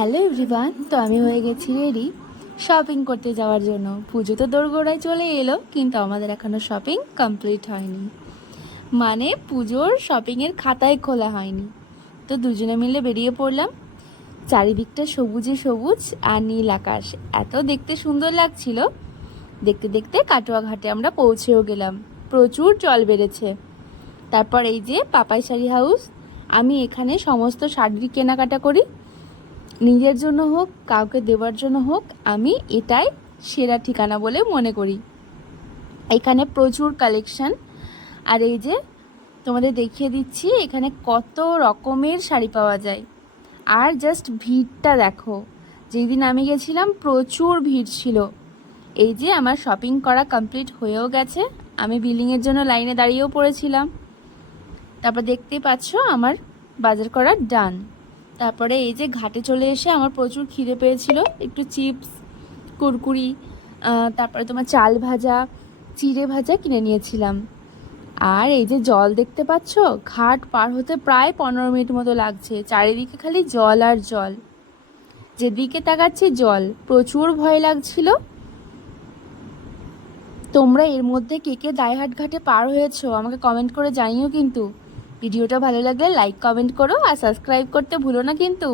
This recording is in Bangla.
হ্যালো এভরিওয়ান, তো আমি হয়ে গেছি রেডি শপিং করতে যাওয়ার জন্য। পুজো তো দোরগোড়ায় চলে এলো, কিন্তু আমাদের এখনও শপিং কমপ্লিট হয়নি। মানে পুজোর শপিংয়ের খাতায় খোলা হয়নি। তো দুজনে মিলে বেরিয়ে পড়লাম। চারিদিকটা সবুজে সবুজ আর নীল আকাশ, এত দেখতে সুন্দর লাগছিল। দেখতে দেখতে কাটোয়া ঘাটে আমরা পৌঁছেও গেলাম। প্রচুর জল বেড়েছে। তারপর এই যে পাপাই শাড়ি হাউস, আমি এখানে সমস্ত শাড়ি কেনাকাটা করি। নিজের জন্য হোক, কাউকে দেওয়ার জন্য হোক, আমি এটাই সেরা ঠিকানা বলে মনে করি। এখানে প্রচুর কালেকশন। আর এই যে তোমাদের দেখিয়ে দিচ্ছি এখানে কত রকমের শাড়ি পাওয়া যায়। আর জাস্ট ভিড়টা দেখো, যেই দিন আমি গেছিলাম প্রচুর ভিড় ছিল। এই যে আমার শপিং করা কমপ্লিট হয়েও গেছে। আমি বিলিংয়ের জন্য লাইনে দাঁড়িয়েও পড়েছিলাম। তারপর দেখতেই পাচ্ছ আমার বাজার করা ডান। তারপরে এই যে ঘাটে চলে এসে আমার প্রচুর খিদে পেয়েছিল, একটু চিপস, কুরকুরি, তারপরে তোমার চাল ভাজা, চিড়ে ভাজা কিনে নিয়েছিলাম। আর এই যে জল দেখতে পাচ্ছ, ঘাট পার হতে প্রায় 15 মিনিট মতো লাগছে। চারিদিকে খালি জল আর জল, যেদিকে তাকাচ্ছি জল, প্রচুর ভয় লাগছিল। তোমরা এর মধ্যে কে কে দাইহাট ঘাটে পার হয়েছো আমাকে কমেন্ট করে জানিও। কিন্তু ভিডিওটা ভালো লাগলে লাইক কমেন্ট করো আর সাবস্ক্রাইব করতে ভুলো না কিন্তু।